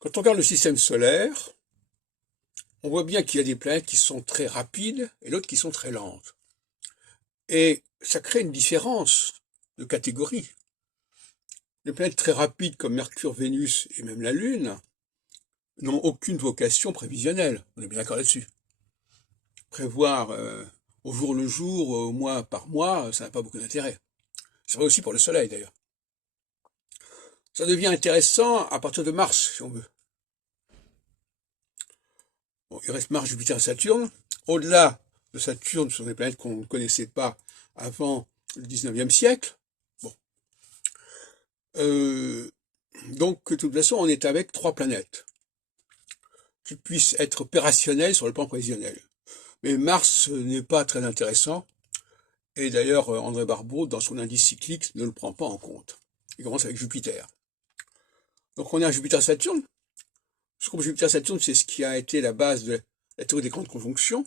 Quand on regarde le système solaire, on voit bien qu'il y a des planètes qui sont très rapides et d'autres qui sont très lentes. Et ça crée une différence de catégorie. Les planètes très rapides comme Mercure, Vénus et même la Lune n'ont aucune vocation prévisionnelle. On est bien d'accord là-dessus. Prévoir au jour le jour, au mois par mois, ça n'a pas beaucoup d'intérêt. C'est vrai aussi pour le Soleil d'ailleurs. Ça devient intéressant à partir de Mars, si on veut. Bon, il reste Mars, Jupiter et Saturne. Au-delà de Saturne, ce sont des planètes qu'on ne connaissait pas avant le 19e siècle. Bon. Donc, de toute façon, on est avec 3 planètes qui puissent être opérationnelles sur le plan prévisionnel. Mais Mars n'est pas très intéressant. Et d'ailleurs, André Barbeau, dans son indice cyclique, ne le prend pas en compte. Il commence avec Jupiter. Donc on a Jupiter-Saturne. Ce groupe Jupiter-Saturne, c'est ce qui a été la base de la théorie des grandes conjonctions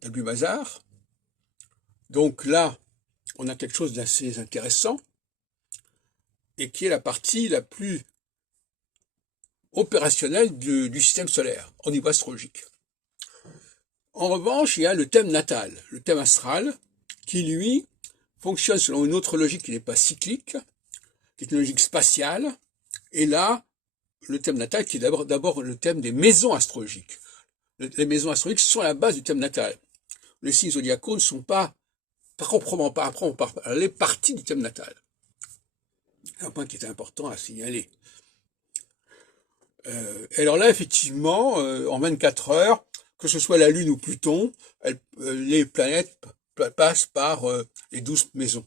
d'Albumazar. Donc là, on a quelque chose d'assez intéressant et qui est la partie la plus opérationnelle du système solaire au niveau astrologique. En revanche, il y a le thème natal, le thème astral, qui lui fonctionne selon une autre logique qui n'est pas cyclique, qui est une logique spatiale. Et là, le thème natal qui est d'abord le thème des maisons astrologiques. Les maisons astrologiques sont la base du thème natal. Les signes zodiacaux ne sont pas proprement parler partie du thème natal. C'est un point qui est important à signaler. Et alors là, effectivement, en 24 heures, que ce soit la Lune ou Pluton, les planètes passent par les 12 maisons.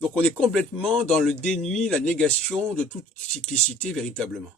Donc on est complètement dans le dénuit, la négation de toute cyclicité véritablement.